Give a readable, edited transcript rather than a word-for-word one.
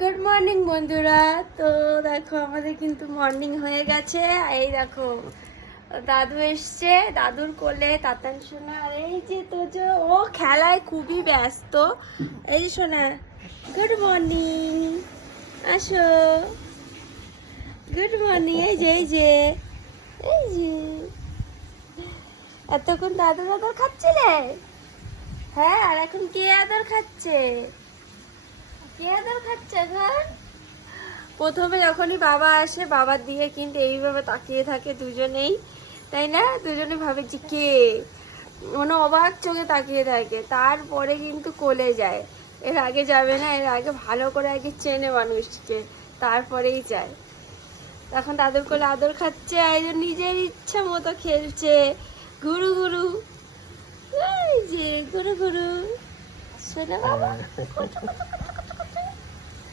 Good morning বন্ধুরা। তো দেখো আমাদের কিন্তু মর্নিং হয়ে গেছে। এই দেখো দাদু এসছে, দাদুর কোলে তাতান সোনা। আর এই যে তোজো, ও খেলায় খুবই ব্যস্ত। এই যে সোনা, গুড মর্নিং, আসো। Good morning. এই যে এই যে এই যে এতক্ষণ দাদুর আদর খাচ্ছিলে? হ্যাঁ, আর এখন কে আদর খাচ্ছে? কে আদর খাচ্ছে এখন? প্রথমে যখনই বাবা আসে, বাবার দিকে কিন্তু এইভাবে তাকিয়ে থাকে দুজনেই, তাই না? দুজনে ভাবে যে কে, মানে অবাক চোখে তাকিয়ে থাকে। তারপরে কিন্তু কোলে যায়। এর আগে যাবে না, এর আগে ভালো করে আগে চেনে মানুষকে, তারপরেই যায়। এখন দাদুর কোলে আদর খাচ্ছে, আর নিজের ইচ্ছা মতো খেলছে, ঘুরু ঘুরু। এই যে ঘুরু ঘুরু, শোনা বাবা।